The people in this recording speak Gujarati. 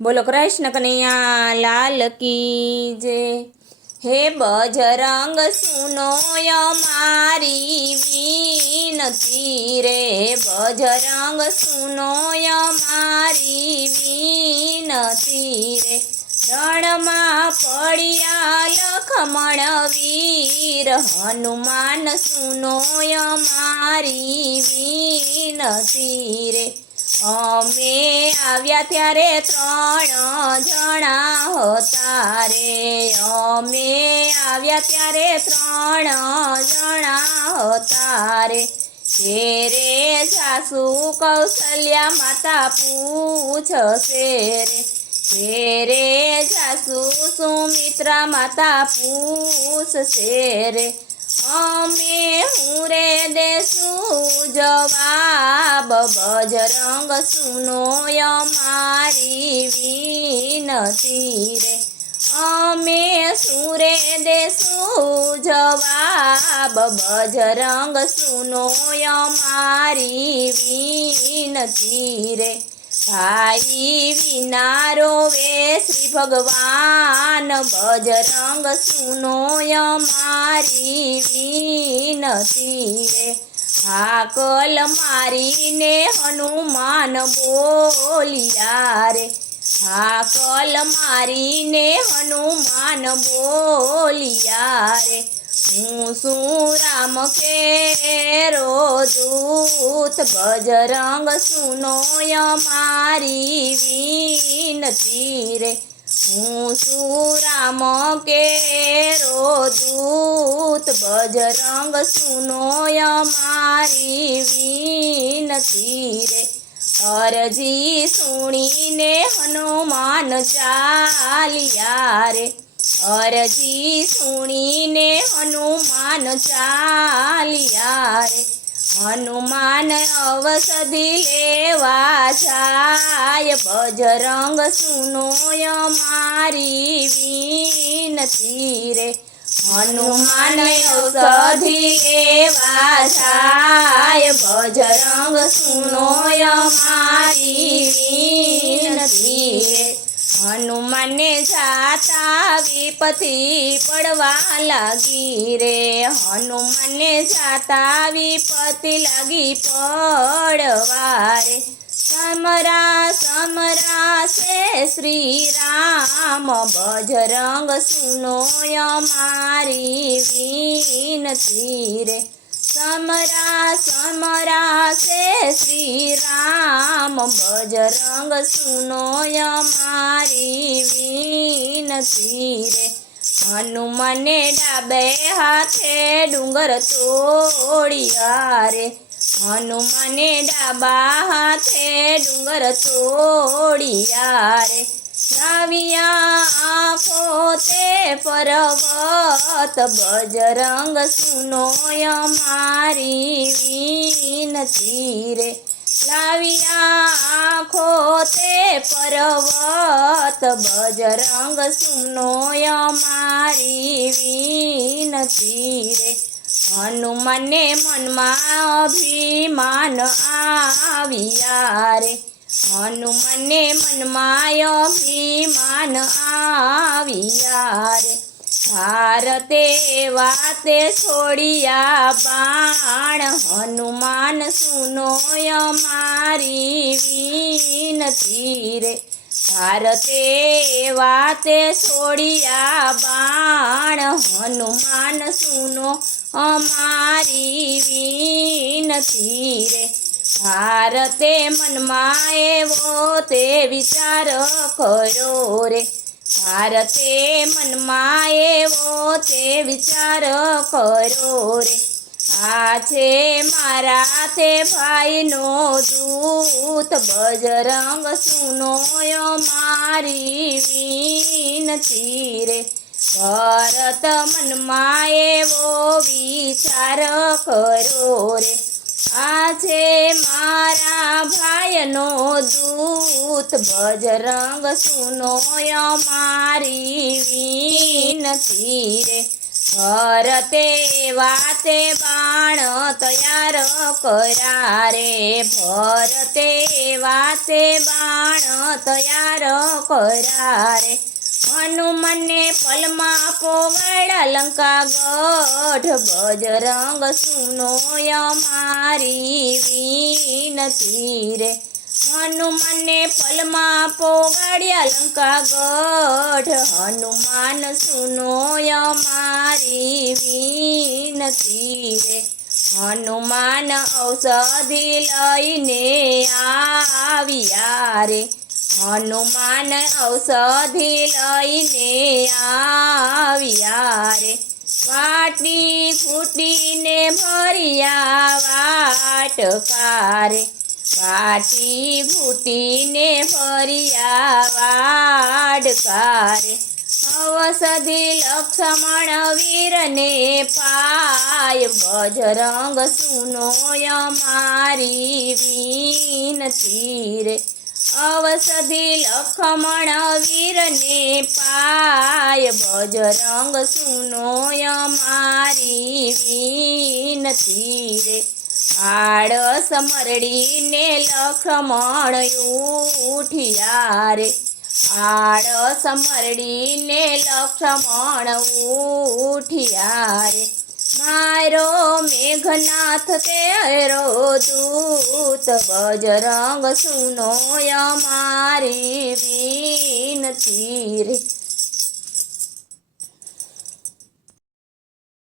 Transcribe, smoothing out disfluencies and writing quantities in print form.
બોલો કૃષ્ણ કનૈયા લાલ કી જય। હે બજરંગ સુનો મારી વિનતી રે, બજરંગ સુનો મારી વિનતી રે। રણમાં પડ્યા લખમણ વીર, હનુમાન સુનો મારી વિનતી રે। અમે આવ્યા ત્યારે 3 જણા હતા રે, અમે આવ્યા ત્યારે 3 જણા હતા રે। રે સાસુ કૌશલ્યા માતા પૂછશે રે, સાસુ સુમિત્રા માતા પૂછશે રે। અમે હું રે દેશું જવાબ, બજરંગ સુનો મારી વિનતી રે। અમે સુરે દેશું જવાબ, બજરંગ સુનો મારી વિનતી રે। ભાઈ વિના રોવે શ્રી ભગવાન, બજરંગ સુનો મારી વિનતી રે। હાકલ મારીને હનુમાન બોલ્યા રે, હાકલ મારીને હનુમાન બોલ્યા રે। હું શું રામ કેરો દૂત, બજરંગ સુનો મારી વિનતી રે। હું શું રામ કેરો દૂત, બજરંગ સુનો મારી વિનતી રે। અરજી સુણીને હનુમાન ચાલ્યા રે, અરજી સુણીને હનુમાન ચાલ્યા રે। હનુમાન ઔષધિ લેવા જાય, બજરંગ સુનો મારી વિનતી રે। હનુમાન ઔષધિ લેવા જાય, બજરંગ સુનો મારી વિનતી રે। હનુમાને જાતા વિપત્તિ પડવા લાગી રે, હનુમાને જાતા વિપત્તિ લાગી પડવા રે। સમરા સમરા છે શ્રી રામ, બજરંગ સુનો મારી વિનતી રે। સમરા સમરા છે શ્રી રામ, બજરંગ સુનો મારી વિનતી રે। હનુમાને ડાબે હાથે ડુંગર તોડ્યા રે, હનુમાને ડાબા હાથે ડુંગર તોડ્યા રે। લાવ્યા આંખો તે પર્વત, બજરંગ સુનો મારી વિનતી રે। લાવ્યા આંખો તે પર્વત, બજરંગ સુનો મારી વિનતી રે। હનુમાને મનમાં અભિમાન આવ્યા રે, હનુમાને મનમાં અભિમાન આવ્યા રે। ભારતે વાતે છોડ્યા બાણ, હનુમાન સુનો મારી વિનતી રે। ભારતે વાતે છોડ્યા બાણ, હનુમાન સુનો મારી વિનતી રે। ભારતે મનમાં એવો તે વિચાર કર્યો રે, ભારતે મનમાં એવો તે વિચાર કર્યો રે। આ છે મારા તે ભાઈનો દૂત, બજરંગ સુનો મારી વિનતી રે। ભરત મનમાં એવો વિચાર કર્યો રે, આ છે મારા ભાઈનો દૂત, બજરંગ સુનો મારી વિનતી રે। ભરતે વાતે બાણ તૈયાર કર્યા રે ભરતે વાતે બાણ તૈયાર કર્યા રે હનુમાનને પલમાં પોગળ્યા લંકા ગઢ બજરંગ સુનો અમારી વિનતી રે હનુમાનને પલમાં પોગાડ્યા લંકા ગઢ હનુમાન સુનો અમારી વિનતી રે હનુમાન ઔષધિ લઈને આવ્યા રે હનુમાન ઔષધિ લઈને આવ્યા રે વાટી ફૂટીને ભર્યા વાટકા રે વાટી ફૂટીને ભર્યા વાડકા રે ઔષધિ લક્ષ્મણ વીરને પાય બજરંગ સુનો અમારી વિનતી રે ઔષધિ લક્ષ્મણ વીરને પાય બજરંગ સુનો અમારી વિનતી રે આળસ મરડીને લક્ષ્મણ ઉઠ્યા રે આળસ મરડીને લક્ષ્મણ ઉઠ્યા રે મારો મેઘનાથ તેરો દૂત બજરંગ સુનો અમારી વિનતી રે